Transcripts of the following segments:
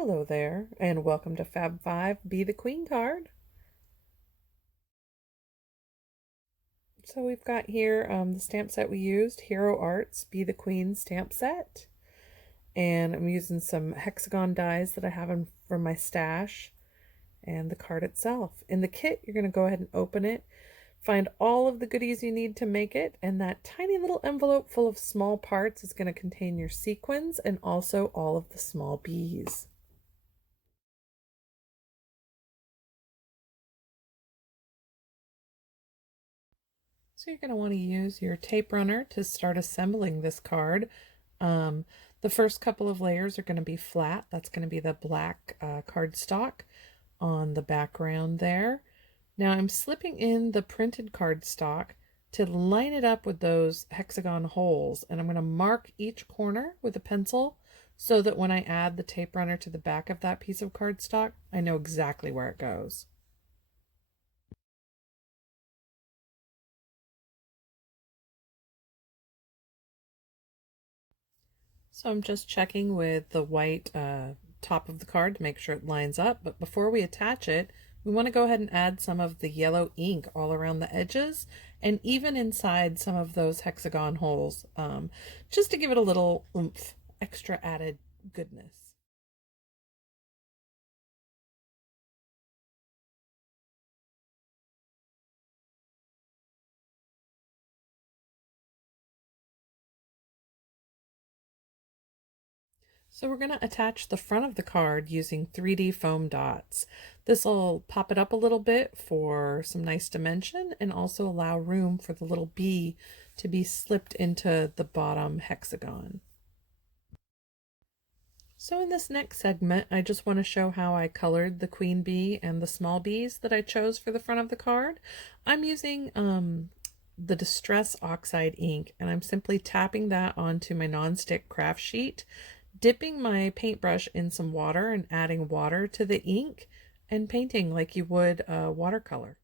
Hello there, and welcome to Fab 5 Be the Queen card. So we've got here the stamp set we used, Hero Arts Be the Queen stamp set. And I'm using some hexagon dies that I have from my stash and the card itself. In the kit, you're going to go ahead and open it, find all of the goodies you need to make it, and that tiny little envelope full of small parts is going to contain your sequins and also all of the small bees. So you're going to want to use your tape runner to start assembling this card. Um, the first couple of layers are going to be flat. That's going to be the black cardstock on the background there. Now I'm slipping in the printed cardstock to line it up with those hexagon holes, and I'm going to mark each corner with a pencil so that when I add the tape runner to the back of that piece of cardstock, I know exactly where it goes. So I'm just checking with the white top of the card to make sure it lines up. But before we attach it, we want to go ahead and add some of the yellow ink all around the edges and even inside some of those hexagon holes, just to give it a little oomph, extra added goodness. So we're going to attach the front of the card using 3D foam dots. This will pop it up a little bit for some nice dimension and also allow room for the little bee to be slipped into the bottom hexagon. So in this next segment, I just want to show how I colored the queen bee and the small bees that I chose for the front of the card. I'm using the Distress Oxide ink, and I'm simply tapping that onto my nonstick craft sheet, dipping my paintbrush in some water and adding water to the ink and painting like you would a watercolor.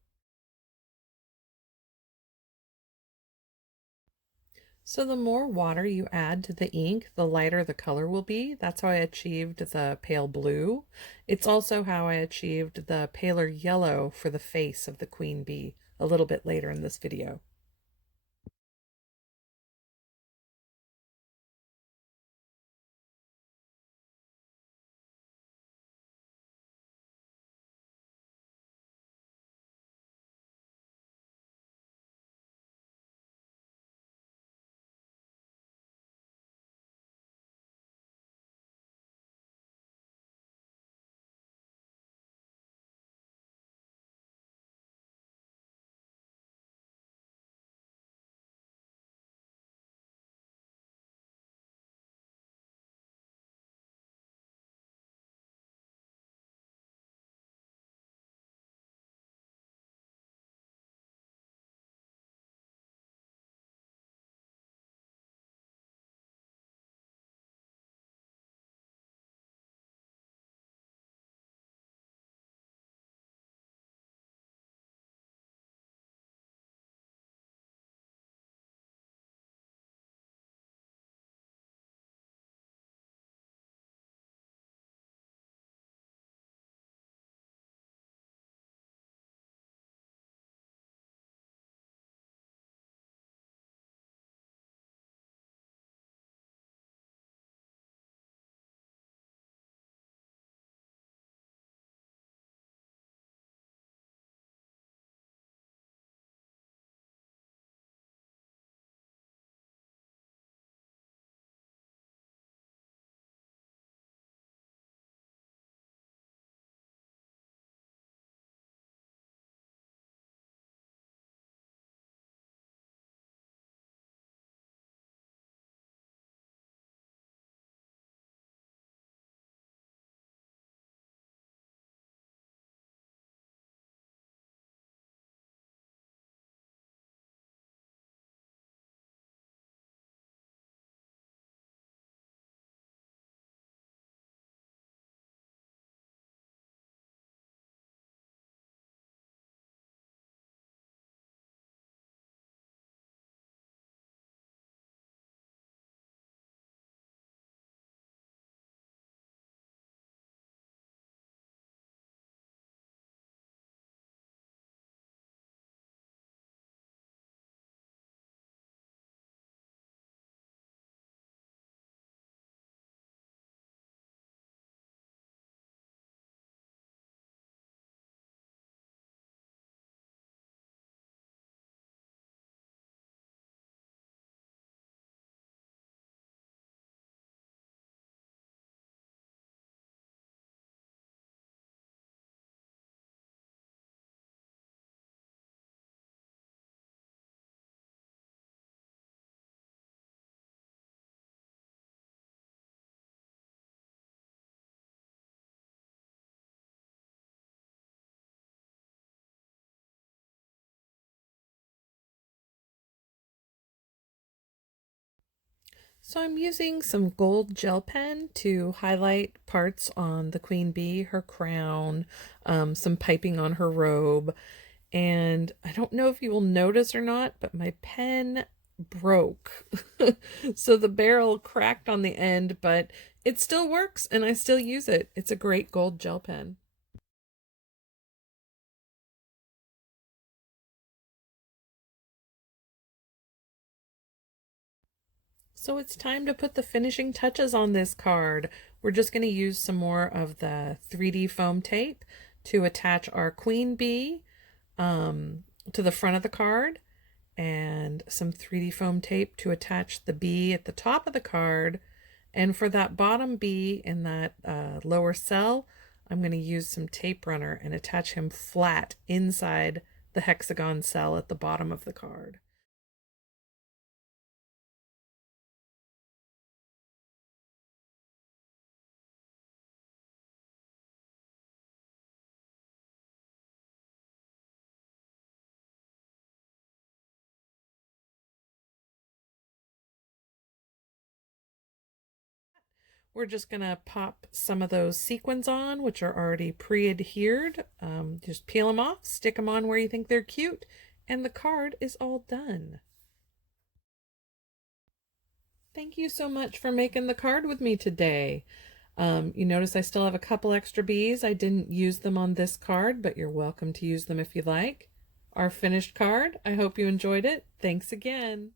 So the more water you add to the ink, the lighter the color will be. That's how I achieved the pale blue. It's also how I achieved the paler yellow for the face of the queen bee a little bit later in this video. So I'm using some gold gel pen to highlight parts on the queen bee, her crown, some piping on her robe. And I don't know if you will notice or not, but my pen broke. So the barrel cracked on the end, but it still works and I still use it. It's a great gold gel pen. So it's time to put the finishing touches on this card. We're just going to use some more of the 3D foam tape to attach our queen bee to the front of the card, and some 3D foam tape to attach the bee at the top of the card. And for that bottom bee in that lower cell, I'm going to use some tape runner and attach him flat inside the hexagon cell at the bottom of the card. We're just going to pop some of those sequins on, which are already pre-adhered. Just peel them off, stick them on where you think they're cute, and the card is all done. Thank you so much for making the card with me today. You notice I still have a couple extra bees. I didn't use them on this card, but you're welcome to use them if you like. Our finished card. I hope you enjoyed it. Thanks again.